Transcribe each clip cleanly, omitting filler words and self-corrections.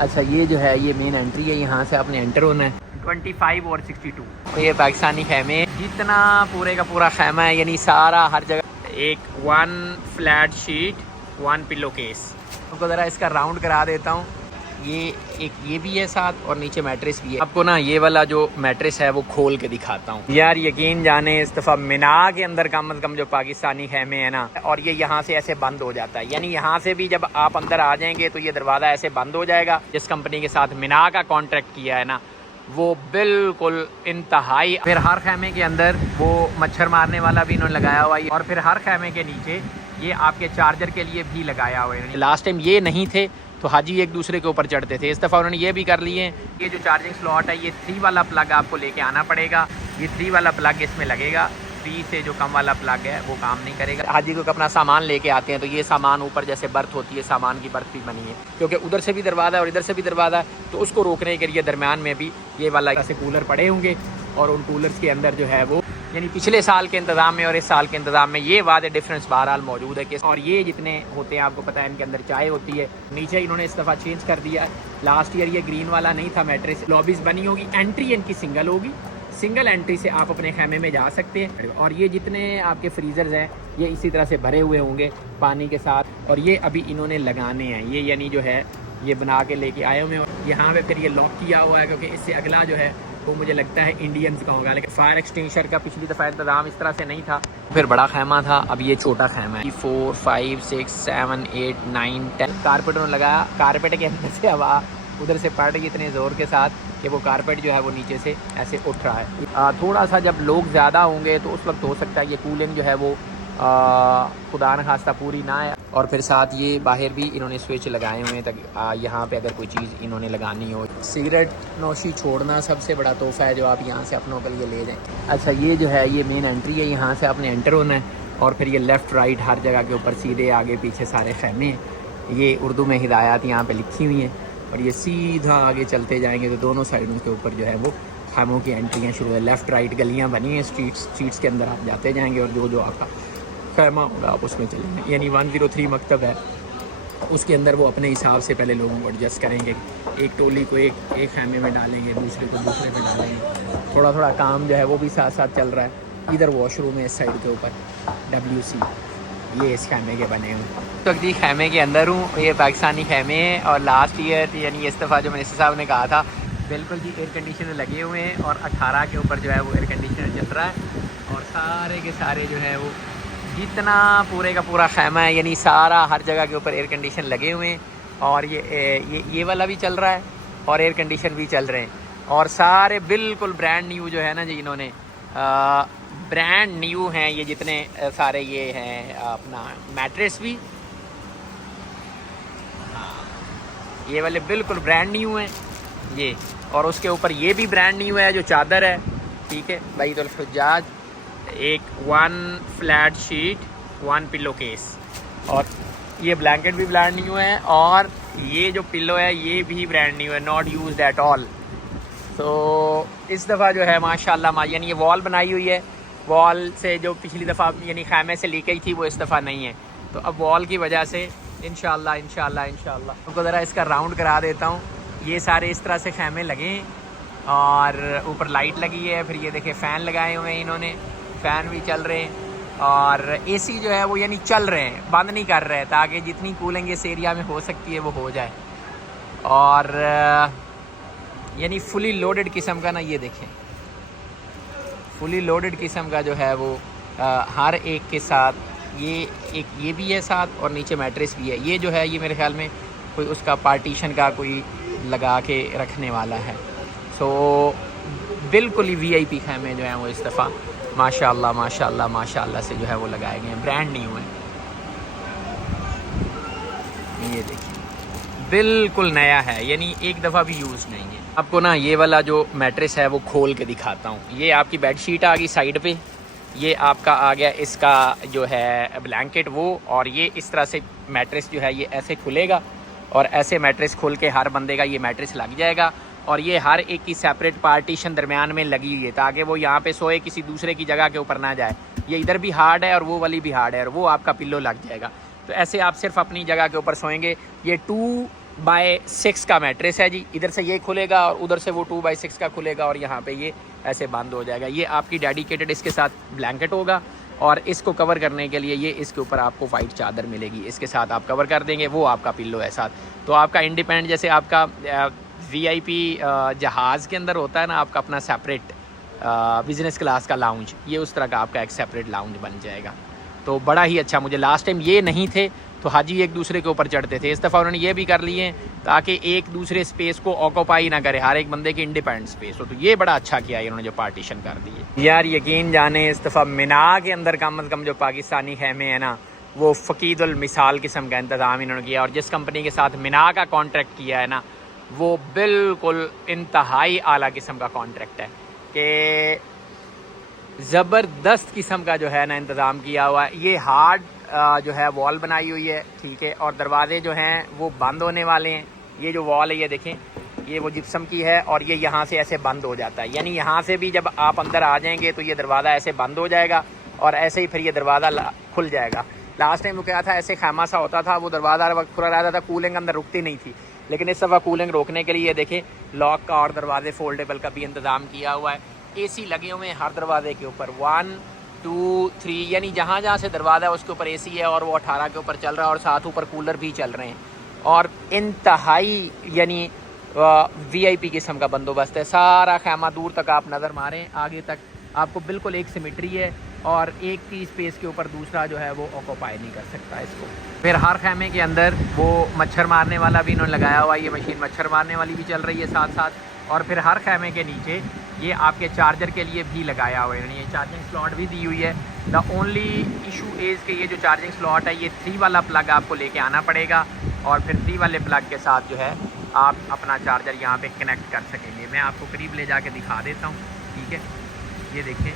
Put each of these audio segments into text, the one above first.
अच्छा ये जो है ये मेन एंट्री है, यहाँ से आपने एंटर होना है। 25 और 62 ये पाकिस्तानी खैमे, जितना पूरे का पूरा खैमा है, यानी सारा हर जगह एक 1 फ्लैट शीट 1 पिलो केस। आपको ज़रा इसका राउंड करा देता हूँ। ये भी है साथ और नीचे मैट्रेस भी है। आपको ना ये वाला जो मैट्रेस है वो खोल के दिखाता हूँ। यार यकीन जाने इस दफ़ा मिना के अंदर कम से कम जो पाकिस्तानी खैमे है ना, और ये यहाँ से ऐसे बंद हो जाता है, यानी यहाँ से भी जब आप अंदर आ जाएंगे तो ये दरवाज़ा ऐसे बंद हो जाएगा। जिस कंपनी के साथ मिना का कॉन्ट्रैक्ट किया है ना, वो बिल्कुल इंतहाई। फिर हर खैमे के अंदर वो मच्छर मारने वाला भी इन्होंने लगाया हुआ है, और फिर हर खैमे के नीचे ये आपके चार्जर के लिए भी लगाया हुआ है। लास्ट टाइम ये नहीं थे तो हाजी एक दूसरे के ऊपर चढ़ते थे, इस दफ़ा उन्होंने ये भी कर लिए। ये जो चार्जिंग स्लॉट है, ये 3 वाला प्लग आपको लेके आना पड़ेगा। ये 3 वाला प्लग इसमें लगेगा, 3 से जो कम वाला प्लग है वो काम नहीं करेगा। हाजी को अपना सामान लेके आते हैं तो ये सामान ऊपर जैसे बर्थ होती है, सामान की बर्थ भी बनी है, क्योंकि उधर से भी दरवाज़ा और इधर से भी दरवाज़ा है, तो उसको रोकने के लिए दरम्यान में भी ये वाला ऐसे कूलर पड़े होंगे, और उन कूलर्स के अंदर जो है वो यानी पिछले साल के इंतज़ाम में और इस साल के इंतज़ाम में ये वादे डिफरेंस बहरहाल मौजूद है कि और ये जितने होते हैं आपको पता है इनके अंदर चाय होती है। नीचे इन्होंने इस दफ़ा चेंज कर दिया। लास्ट ईयर ये ग्रीन वाला नहीं था मैट्रेस। लॉबीज़ बनी होगी, एंट्री इनकी सिंगल होगी, सिंगल एंट्री से आप अपने खैमे में जा सकते हैं। और ये जितने आपके फ्रीज़र्स हैं ये इसी तरह से भरे हुए होंगे पानी के साथ, और ये अभी इन्होंने लगाने हैं। ये यानी जो है ये बना के लेके आए हुए हैं, और यहाँ पे फिर ये लॉक किया हुआ है, क्योंकि इससे अगला जो है वो मुझे लगता है इंडियंस का होगा। लेकिन फायर एक्सटिंग्विशर का पिछली दफ़ा इंतज़ाम इस तरह से नहीं था। फिर बड़ा खैमा था, अब ये छोटा खैमा है। 4 5 6 7 8 9 10 कारपेट उन्होंने लगाया। कारपेट के अंदर से हवा उधर से पड़ रही इतने ज़ोर के साथ कि वो कारपेट जो है वो नीचे से ऐसे उठ रहा है। थोड़ा सा जब लोग ज़्यादा होंगे तो उस वक्त हो सकता है ये कूलिंग जो है वो खुदा न खास्ता पूरी ना है। और फिर साथ ये बाहर भी इन्होंने स्विच लगाए हुए हैं ताकि यहाँ पे अगर कोई चीज़ इन्होंने लगानी हो। सिगरेट नौशी छोड़ना सबसे बड़ा तोहफ़ा है जो आप यहाँ से अपनों के लिए ले जाएँ। अच्छा ये जो है ये मेन एंट्री है, यहाँ से आपने एंटर होना है, और फिर ये लेफ़्ट राइट हर जगह के ऊपर सीधे आगे पीछे सारे खैमे हैं। ये उर्दू में हिदायत यहाँ पर लिखी हुई हैं, और ये सीधा आगे चलते जाएंगे तो दोनों साइडों के ऊपर जो है वो खैमों की एंट्रियाँ शुरू है। लेफ़्ट राइट गलियाँ बनी हैं, स्ट्रीट्स के अंदर आप जाते जाएंगे, और जो आपका खैमा होगा आप उसमें चलेंगे। यानी 103 मकतब है, उसके अंदर वो अपने हिसाब से पहले लोगों को एडजस्ट करेंगे। एक टोली को एक खैमे में डालेंगे, दूसरे को दूसरे में डालेंगे। थोड़ा थोड़ा काम जो है वो भी साथ साथ चल रहा है। इधर वॉशरूम है इस साइड के ऊपर, WC ये इस खैमे के बने हुए। तो अगली खैमे के अंदर हूँ, ये पाकिस्तानी खैमे हैं। और लास्ट ईयर यानी इस दफ़ा जो मिनिस्टर साहब ने कहा था, बिल्कुल जी एयर कंडीशनर लगे हुए हैं, और 18 के ऊपर जो है वो एयर कंडीशनर चल रहा है, और सारे के सारे जो है वो जितना पूरे का पूरा खैमा है, यानी सारा हर जगह के ऊपर एयर कंडीशन लगे हुए हैं। और ये वाला भी चल रहा है और एयर कंडीशन भी चल रहे हैं, और सारे बिल्कुल ब्रांड न्यू जो है ना जी, इन्होंने ब्रांड न्यू हैं ये जितने सारे ये हैं अपना मैट्रेस भी। ये वाले बिल्कुल ब्रांड न्यू हैं ये, और उसके ऊपर ये भी ब्रांड न्यू है जो चादर है, ठीक है भाई। तो हुज्जाज एक 1 फ्लैट शीट 1 पिलो केस, और ये ब्लैंकेट भी ब्रांड न्यू है, और ये जो पिलो है ये भी ब्रांड न्यू है, नॉट यूज्ड एट ऑल। तो इस दफ़ा जो है माशाल्लाह यानी ये वॉल बनाई हुई है, वॉल से जो पिछली दफ़ा यानी खैमे से लीकेज थी वो इस दफ़ा नहीं है। तो अब वॉल की वजह से इंशाल्लाह आपको ज़रा इसका राउंड करा देता हूँ। ये सारे इस तरह से खैमे लगे हैं, और ऊपर लाइट लगी है। फिर ये देखे फ़ैन लगाए हुए हैं इन्होंने, फ़ैन भी चल रहे हैं, और AC जो है वो यानी चल रहे हैं, बंद नहीं कर रहे हैं, ताकि जितनी कूलिंग इस एरिया में हो सकती है वो हो जाए। और यानी फुली लोडेड किस्म का ना, ये देखें फुली लोडेड किस्म का जो है वो हर एक के साथ ये भी है साथ, और नीचे मैट्रेस भी है। ये जो है ये मेरे ख्याल में कोई उसका पार्टीशन का कोई लगा के रखने वाला है। सो बिल्कुल ही VIP खैमे जो हैं वो इस दफ़ा माशाल्लाह से जो है वो लगाए गए हैं, ब्रांड न्यू है। ये देखिए बिल्कुल नया है, यानी एक दफ़ा भी यूज़ नहीं है। आपको ना ये वाला जो मैट्रेस है वो खोल के दिखाता हूँ। ये आपकी बेडशीट आ गई साइड पे, ये आपका आ गया इसका जो है ब्लैंकेट वो, और ये इस तरह से मैट्रेस जो है ये ऐसे खुलेगा, और ऐसे मैट्रेस खोल के हर बंदे का ये मैट्रेस लग जाएगा। और ये हर एक की सेपरेट पार्टीशन दरमियान में लगी हुई है, ताकि वो यहाँ पे सोए किसी दूसरे की जगह के ऊपर ना जाए। ये इधर भी हार्ड है और वो वाली भी हार्ड है, और वो आपका पिल्लो लग जाएगा। तो ऐसे आप सिर्फ अपनी जगह के ऊपर सोएंगे। ये 2 2x6 का मैट्रेस है जी। इधर से ये खुलेगा और उधर से वो 2x6 का खुलेगा और यहाँ पे ये ऐसे बंद हो जाएगा। ये आपकी डेडिकेटेड इसके साथ ब्लैंकेट होगा और इसको कवर करने के लिए ये इसके ऊपर आपको वाइट चादर मिलेगी, इसके साथ आप कवर कर देंगे, वो आपका पिल्लो है साथ। तो आपका इंडिपेंडेंट, जैसे आपका VIP जहाज़ के अंदर होता है ना आपका अपना सेपरेट बिज़नेस क्लास का लाउंज, ये उस तरह का आपका एक सेपरेट लाउंज बन जाएगा। तो बड़ा ही अच्छा, मुझे लास्ट टाइम ये नहीं थे तो हाजी एक दूसरे के ऊपर चढ़ते थे, इस दफ़ा उन्होंने ये भी कर लिए ताकि एक दूसरे स्पेस को ऑक्यूपाई ना करे, हर एक बंदे की इंडिपेंडेंट स्पेस हो। तो ये बड़ा अच्छा किया इन्होंने जो पार्टीशन कर दिए। यार यकीन जाने इस दफ़ा मिना के अंदर कम अज़ कम जो पाकिस्तानी खेमे है ना, वो फ़कीदुल मिसाल किस्म का इंतज़ाम इन्होंने किया। और जिस कंपनी के साथ मिना का कॉन्ट्रैक्ट किया है ना, वो बिल्कुल इंतहाई आला किस्म का कॉन्ट्रैक्ट है कि ज़बरदस्त किस्म का जो है ना इंतज़ाम किया हुआ है। ये हार्ड जो है वॉल बनाई हुई है, ठीक है, और दरवाजे जो हैं वो बंद होने वाले हैं। ये जो वॉल है ये देखें, ये वो जिप्सम की है और ये यहाँ से ऐसे बंद हो जाता है, यानी यहाँ से भी जब आप अंदर आ जाएंगे तो ये दरवाज़ा ऐसे बंद हो जाएगा और ऐसे ही फिर ये दरवाज़ा खुल जाएगा। लास्ट टाइम वो क्या था, ऐसे खैमा सा होता था, वो दरवाज़ा हर वक्त खुला रहता था, कूलिंग अंदर रुकती नहीं थी। लेकिन इस दफ़ा कूलिंग रोकने के लिए देखें लॉक का और दरवाजे फोल्डेबल का भी इंतज़ाम किया हुआ है। AC लगे हुए हैं हर दरवाजे के ऊपर, 1 2 3, यानी जहाँ जहाँ से दरवाज़ा है उसके ऊपर AC है और वो 18 के ऊपर चल रहा है और साथ ऊपर कूलर भी चल रहे हैं। और इंतहाई यानी VIP किस्म का बंदोबस्त है। सारा खैमा दूर तक आप नज़र मारें, आगे तक आपको बिल्कुल एक सिमेट्री है और एक की स्पेस के ऊपर दूसरा जो है वो ऑक्यूपाई नहीं कर सकता इसको। फिर हर खैमे के अंदर वो मच्छर मारने वाला भी इन्होंने लगाया हुआ है, ये मशीन मच्छर मारने वाली भी चल रही है साथ साथ। और फिर हर खैमे के नीचे ये आपके चार्जर के लिए भी लगाया हुआ है, ये चार्जिंग स्लॉट भी दी हुई है। द ओनली इशू इज़ कि ये जो चार्जिंग स्लॉट है ये 3 वाला प्लग आपको लेके आना पड़ेगा और फिर 3 वाले प्लग के साथ जो है आप अपना चार्जर यहाँ पे कनेक्ट कर सकेंगे। मैं आपको करीब ले जाके दिखा देता हूँ, ठीक है। ये देखें,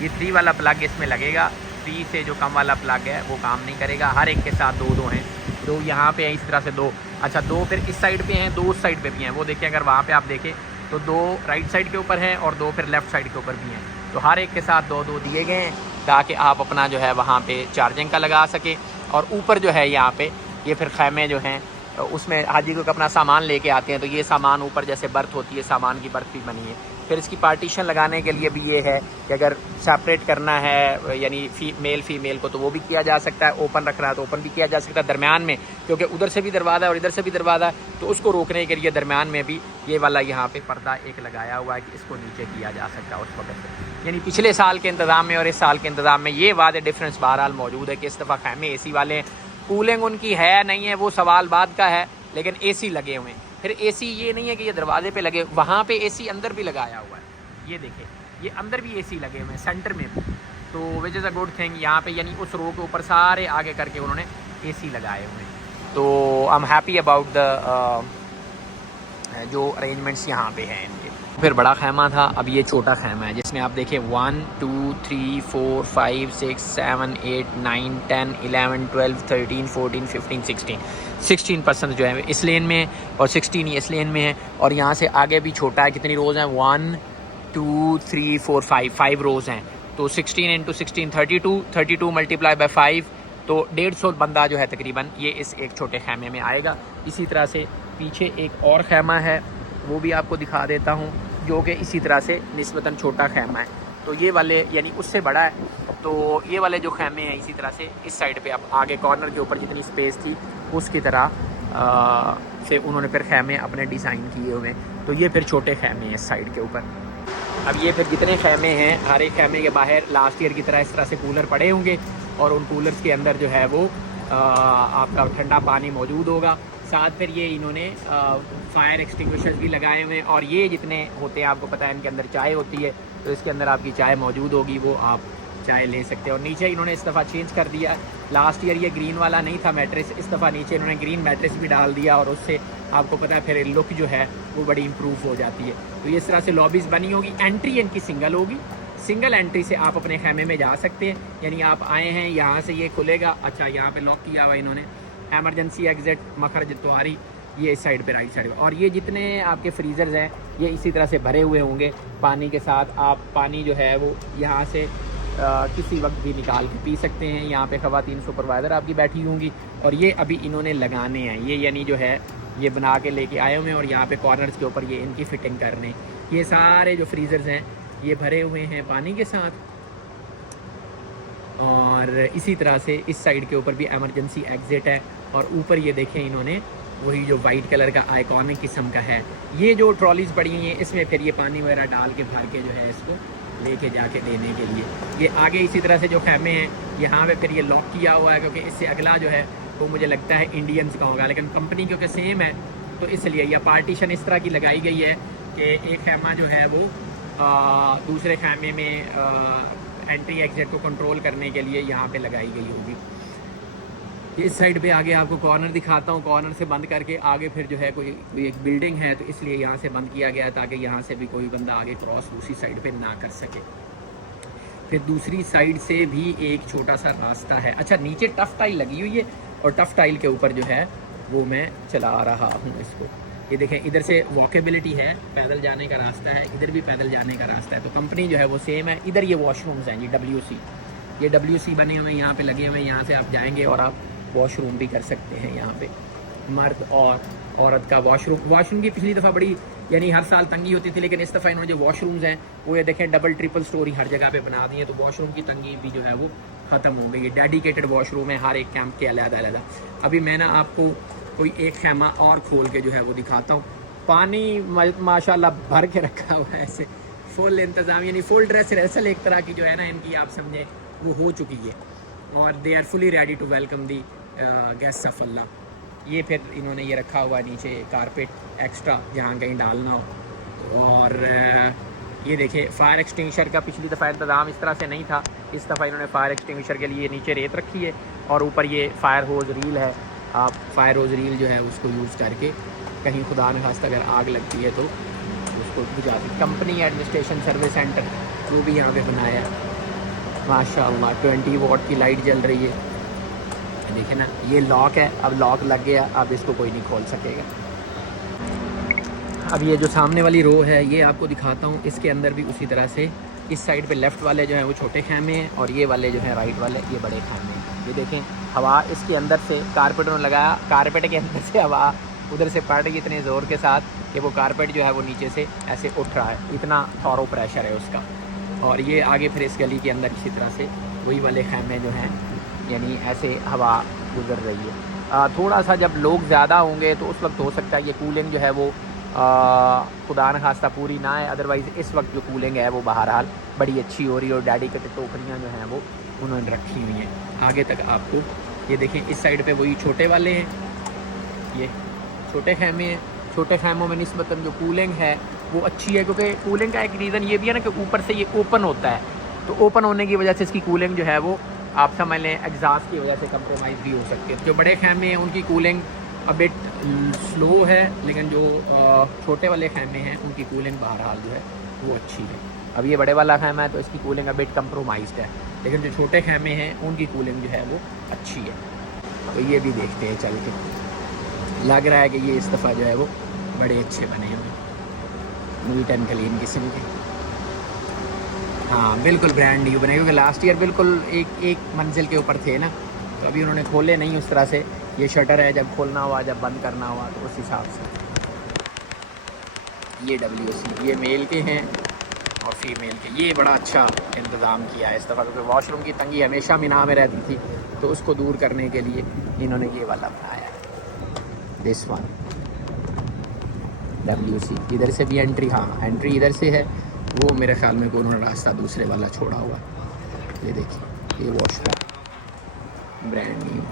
ये 3 वाला प्लग इसमें लगेगा, 3 से जो कम वाला प्लग है वो काम नहीं करेगा। हर एक के साथ 2 हैं, 2 यहाँ पे हैं, इस तरह से 2, अच्छा 2 फिर इस साइड पे हैं, 2 उस साइड पे भी हैं। वो देखिए अगर वहाँ पे आप देखें तो 2 राइट साइड के ऊपर हैं और 2 फिर लेफ़्ट साइड के ऊपर भी हैं। तो हर एक के साथ 2 दिए गए हैं ताकि आप अपना जो है वहाँ पे चार्जिंग का लगा सके। और ऊपर जो है यहाँ पे ये फिर खैमे जो हैं उसमें हाजी को अपना सामान लेके आते हैं, तो ये सामान ऊपर जैसे बर्थ होती है, सामान की बर्थ भी बनी है। फिर इसकी पार्टीशन लगाने के लिए भी ये है कि अगर सेपरेट करना है यानी मेल फीमेल को तो वो भी किया जा सकता है, ओपन रखना है तो ओपन भी किया जा सकता है। दरमियान में क्योंकि उधर से भी दरवाज़ा है और इधर से भी दरवाज़ा है, तो उसको रोकने के लिए दरमियान में भी ये वाला यहाँ पे पर्दा एक लगाया हुआ है कि इसको नीचे किया जा सकता है उस वक्त से। यानी पिछले साल के इंतज़ाम में और इस साल के इंतज़ाम में ये वादे डिफरेंस बहरहाल मौजूद है कि इस दफ़ा खैमे AC वाले हैं। कूलिंग उनकी है नहीं है वो सवाल बाद का है, लेकिन AC लगे हुए हैं। फिर AC ये नहीं है कि ये दरवाजे पे लगे, वहाँ पे AC अंदर भी लगाया हुआ है। ये देखें, ये अंदर भी AC लगे हुए हैं, सेंटर में भी, तो which is a good thing. यहाँ पे यानी उस रो के ऊपर सारे आगे करके उन्होंने AC लगाए हुए हैं। तो I am happy about the जो अरेंजमेंट्स यहाँ पे हैं इनके। फिर बड़ा खैमा था, अब ये छोटा खैमा है जिसमें आप देखें 1 2 3 4 5 6 7 8 9 10 11 12 13 14 15 16% जो है इस लेन में और 16 ही इस लेन में है। और यहाँ से आगे भी छोटा है, कितनी रोज़ हैं, 1 2 3 4 5 रोज़ हैं। तो 16 × 16 32 मल्टीप्लाई बाय 5, तो 150 बंदा जो है तकरीबन ये इस एक छोटे खैमे में आएगा। इसी तरह से पीछे एक और खैमा है, वो भी आपको दिखा देता हूँ, जो कि इसी तरह से निस्बतन छोटा खैमा है। तो ये वाले यानी उससे बड़ा है, तो ये वाले जो खैमे हैं इसी तरह से इस साइड पे अब आगे कॉर्नर के ऊपर जितनी स्पेस थी उसकी तरह से उन्होंने फिर खैमे अपने डिज़ाइन किए हुए हैं। तो ये फिर छोटे खैमे हैं इस साइड के ऊपर। अब ये फिर जितने खैमे हैं, हर एक खैमे के बाहर लास्ट ईयर की तरह इस तरह से कूलर पड़े होंगे और उन कूलर्स के अंदर जो है वो आपका ठंडा पानी मौजूद होगा। साथ फिर ये इन्होंने फायर एक्सटिंग्विशर्स भी लगाए हुए हैं। और ये जितने होते हैं आपको पता है इनके अंदर चाय होती है, तो इसके अंदर आपकी चाय मौजूद होगी, वो आप चाय ले सकते हैं। और नीचे इन्होंने इस दफ़ा चेंज कर दिया, लास्ट ईयर ये ग्रीन वाला नहीं था मैट्रेस, इस दफ़ा नीचे इन्होंने ग्रीन मैट्रेस भी डाल दिया और उससे आपको पता है फिर लुक जो है वो बड़ी इंप्रूव हो जाती है। तो ये इस तरह से लॉबीज़ बनी होगी। एंट्री इनकी सिंगल होगी, सिंगल एंट्री से आप अपने खैमे में जा सकते हैं। यानी आप आए हैं यहाँ से ये खुलेगा, अच्छा यहाँ पे लॉक किया हुआ इन्होंने, एमरजेंसी एग्जिट मखरज तवारी ये इस साइड पे राइट साइड पे। और ये जितने आपके फ्रीज़र्स हैं ये इसी तरह से भरे हुए होंगे पानी के साथ। आप पानी जो है वो यहाँ से किसी वक्त भी निकाल के पी सकते हैं। यहाँ पे ख़वातीन सुपरवाइज़र आपकी बैठी होंगी और ये अभी इन्होंने लगाने हैं, ये यानी जो है ये बना के लेके आए हुए हैं और यहाँ पे कॉर्नर्स के ऊपर ये इनकी फ़िटिंग कर रहे हैं। ये सारे जो फ्रीज़र्स हैं ये भरे हुए हैं पानी के साथ, और इसी तरह से इस साइड के ऊपर भी एमरजेंसी एग्ज़िट है। और ऊपर ये देखें इन्होंने वही जो वाइट कलर का आइकॉनिक किस्म का है, ये जो ट्रॉलीज़ पड़ी हुई हैं इसमें फिर ये पानी वगैरह डाल के भर के जो है इसको लेके जाके देने के लिए। ये आगे इसी तरह से जो खैमे हैं यहाँ पे फिर ये लॉक किया हुआ है, क्योंकि इससे अगला जो है वो मुझे लगता है इंडियंस का होगा, लेकिन कंपनी क्योंकि सेम है तो इसलिए यह पार्टीशन इस तरह की लगाई गई है कि एक खैमा जो है वो दूसरे खैमे में एंट्री एग्जिट को कंट्रोल करने के लिए यहाँ पे लगाई गई होगी। इस साइड पे आगे आपको कॉर्नर दिखाता हूँ, कॉर्नर से बंद करके आगे फिर जो है कोई एक बिल्डिंग है तो इसलिए यहाँ से बंद किया गया है ताकि यहाँ से भी कोई बंदा आगे क्रॉस दूसरी साइड पे ना कर सके। फिर दूसरी साइड से भी एक छोटा सा रास्ता है। अच्छा, नीचे टफ टाइल लगी हुई है और टफ टाइल के ऊपर जो है वो मैं चला रहा हूँ इसको। ये देखें, इधर से वॉकेबिलिटी है, पैदल जाने का रास्ता है, इधर भी पैदल जाने का रास्ता है, तो कंपनी जो है वो सेम है। इधर ये वॉशरूम्स हैं जी, ये WC बने हुए हैं, यहाँ पे लगे हुए हैं, यहाँ से आप जाएंगे और आप वॉशरूम भी कर सकते हैं। यहाँ पे मर्द और औरत का वॉशरूम की पिछली दफ़ा बड़ी यानी हर साल तंगी होती थी, लेकिन इस दफ़ा इन्होंने जो वॉशरूम्स हैं वो ये देखें डबल ट्रिपल स्टोरी हर जगह पे बना दी है, तो वॉशरूम की तंगी भी जो है वो ख़त्म हो गई है। डेडिकेटेड वॉशरूम है हर एक कैंप के अलग-अलग। अभी मैं ना आपको कोई एक खैमा और खोल के जो है वो दिखाता हूँ। पानी माशाल्लाह भर के रखा हुआ है, ऐसे फुल इंतज़ाम, यानी फुल ड्रेस रिहर्सल एक तरह की जो है ना इनकी आप समझे वो हो चुकी है, और they are fully ready to welcome the guest of Allah. ये फिर इन्होंने ये रखा हुआ नीचे कारपेट एक्स्ट्रा जहाँ कहीं डालना हो। और ये देखिए फायर एक्सटिंग्विशर का पिछली दफ़ा इंतज़ाम इस तरह से नहीं था, इस दफ़ा इन्होंने फायर एक्सटिंग्विशर के लिए नीचे रेत रखी है और ऊपर ये फायर होज रील है। आप फायर होज रील जो है उसको यूज़ करके कहीं खुदा न खास्ता अगर आग लगती है तो उसको बुझा दी। कंपनी एडमिनिस्ट्रेशन सर्विस सेंटर जो भी यहाँ पे बनाया है माशाअल्लाह, 20 वॉट की लाइट जल रही है। देखिए ना, ये लॉक है, अब लॉक लग गया, अब इसको कोई नहीं खोल सकेगा। अब ये जो सामने वाली रो है ये आपको दिखाता हूँ, इसके अंदर भी उसी तरह से इस साइड पे लेफ़्ट वाले जो हैं वो छोटे खैमे हैं और ये वाले जो हैं राइट वाले ये बड़े खैमे हैं। ये देखें, हवा इसके अंदर से कारपेट में लगाया, कारपेट के अंदर से हवा उधर से पड़ रही इतने ज़ोर के साथ कि वो कारपेट जो है वो नीचे से ऐसे उठ रहा है, इतना थॉरो प्रेशर है उसका। और ये आगे फिर इस गली के अंदर इसी तरह से वही वाले खैमे जो हैं यानी ऐसे हवा गुजर रही है। थोड़ा सा जब लोग ज़्यादा होंगे तो उस वक्त हो सकता है ये कूलिंग जो है वो खुदा न खास्ता पूरी ना है, अदरवाइज़ इस वक्त जो कूलिंग है वो बहरहाल बड़ी अच्छी हो रही है। और डेडिकेटेड टोकरियाँ जो हैं वो उन्होंने रखी हुई हैं आगे तक आपको। ये देखें, इस साइड पे वही छोटे वाले हैं, ये छोटे खैमे हैं। छोटे खैमों में निस्बतन जो कूलिंग है वो अच्छी है, क्योंकि कूलिंग का एक रीज़न ये भी है ना कि ऊपर से ये ओपन होता है, तो ओपन होने की वजह से इसकी कूलिंग जो है वो आप समझ लें एग्जॉस्ट की वजह से कंप्रोमाइज़ भी हो सकती है। जो बड़े खैमे हैं उनकी कूलिंग अबिट स्लो है, लेकिन जो छोटे वाले खैमे हैं उनकी कूलिंग बहरहाल जो है वो अच्छी है। अब ये बड़े वाला खैमा है तो इसकी कूलिंग अबिट कंप्रोमाइज्ड है, लेकिन जो छोटे खैमे हैं उनकी कूलिंग जो है वो अच्छी है। तो ये भी देखते हैं चल के, लग रहा है कि ये इस दफ़ा जो है वो बड़े अच्छे बने हैं, नीट एंड क्लीन किस्म के। हाँ बिल्कुल ब्रांड न्यू बने, क्योंकि लास्ट ईयर बिल्कुल एक मंजिल के ऊपर थे ना, तो अभी उन्होंने खोले नहीं उस तरह से। ये शटर है, जब खोलना हुआ जब बंद करना हुआ तो उस हिसाब से। ये WC ये मेल के हैं और फीमेल के, ये बड़ा अच्छा इंतज़ाम किया है इस दफ़ा, क्योंकि वॉशरूम की तंगी हमेशा मीना में रहती थी, तो उसको दूर करने के लिए इन्होंने ये वाला बनाया है, दिस वन WC। इधर से भी एंट्री, हाँ एंट्री इधर से है, वो मेरे ख्याल में उन्होंने रास्ता दूसरे वाला छोड़ा हुआ। ये देखिए, ये वॉशरूम ब्रांड न्यू।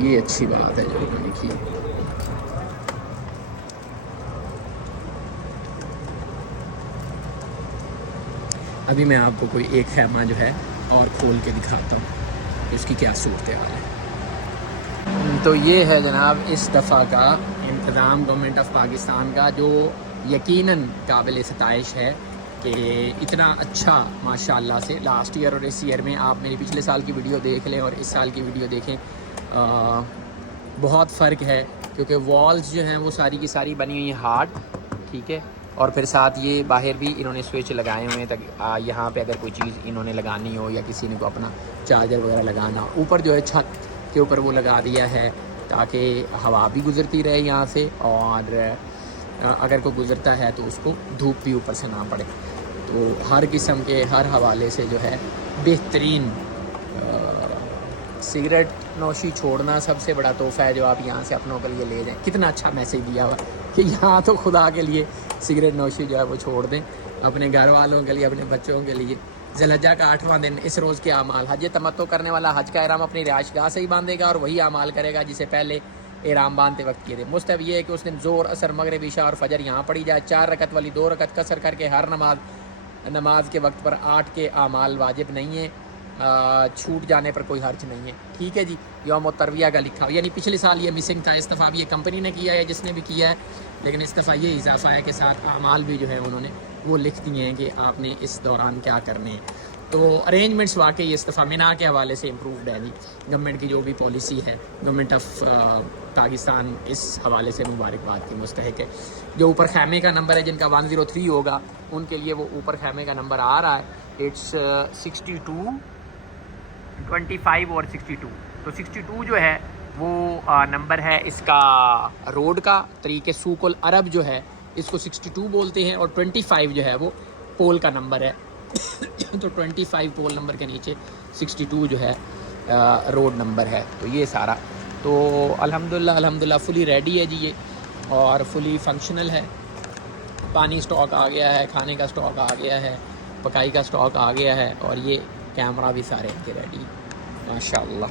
ये अच्छी बात है जो उन्होंने की। अभी मैं आपको कोई एक खैमा जो है और खोल के दिखाता हूँ इसकी क्या सूरत है। तो ये है जनाब इस दफ़ा का इंतज़ाम गवर्नमेंट ऑफ पाकिस्तान का, जो यकीनन काबिल सताइश है कि इतना अच्छा माशाल्लाह से लास्ट ईयर और इस ईयर में, आप मेरी पिछले साल की वीडियो देख लें और इस साल की वीडियो देखें, बहुत फ़र्क है। क्योंकि वॉल्स जो हैं वो सारी की सारी बनी हुई हैं हार्ड, ठीक है। और फिर साथ ये बाहर भी इन्होंने स्विच लगाए हुए हैं ताकि यहाँ पे अगर कोई चीज़ इन्होंने लगानी हो या किसी ने को अपना चार्जर वगैरह लगाना, ऊपर जो है छत के ऊपर वो लगा दिया है ताकि हवा भी गुज़रती रहे यहाँ से, और अगर कोई गुज़रता है तो उसको धूप भी ऊपर से ना पड़े। तो हर किस्म के हर हवाले से जो है बेहतरीन। सिगरेट नोशी छोड़ना सबसे बड़ा तोहफ़ा है जो आप यहाँ से अपनों के लिए ले जाएं। कितना अच्छा मैसेज दिया हुआ कि यहाँ तो खुदा के लिए सिगरेट नोशी जो है वो छोड़ दें, अपने घर वालों के लिए, अपने बच्चों के लिए। ज़िलहज्जा का 8वां दिन, इस रोज़ के अमाल। हज तमत्तो करने वाला हज का एहराम अपनी रिहाइशगाह से ही बांधेगा और वही अमाल करेगा जिसे पहले एहराम बांधते वक्त किए थे। मुस्तहब ये है कि उस दिन ज़ोर, असर, मगरिब, इशा और फजर यहाँ पढ़ी जाए। 4 रकत वाली 2 रकत कसर करके हर नमाज के वक्त पर 8 के अमाल वाजिब नहीं है, छूट जाने पर कोई हर्ज नहीं है, ठीक है जी। यौम तरविया का लिखा, यानी पिछले साल ये मिसिंग था, इस दफ़ा भी ये कंपनी ने किया है जिसने भी किया है, लेकिन इस दफ़ा ये इजाफा है कि साथ अमाल भी जो है उन्होंने वो लिख दिए हैं कि आपने इस दौरान क्या करने हैं। तो अरेंजमेंट्स वाकई इस दफ़ा मिना के हवाले से इम्प्रूवड है जी। गवर्नमेंट की जो भी पॉलिसी है, गवर्नमेंट ऑफ पाकिस्तान इस हवाले से मुबारकबाद की मुस्तहिक है। जो ऊपर खैमे का नंबर है, जिनका 103 होगा, उनके लिए वो ऊपर खैमे का नंबर आ रहा है। इट्स 62, 25 और 62। तो 62 जो है वो नंबर है इसका रोड का, तरीके सूकुल अरब जो है इसको 62 बोलते हैं, और 25 जो है वो पोल का नंबर है। तो 25 पोल नंबर के नीचे 62 जो है रोड नंबर है। तो ये सारा तो अल्हम्दुलिल्लाह फुली रेडी है जी ये, और फुली फंक्शनल है। पानी स्टॉक आ गया है, खाने का स्टॉक आ गया है, पकाई का स्टॉक आ गया है, और ये कैमरा भी सारे इनके रेडी माशाअल्लाह।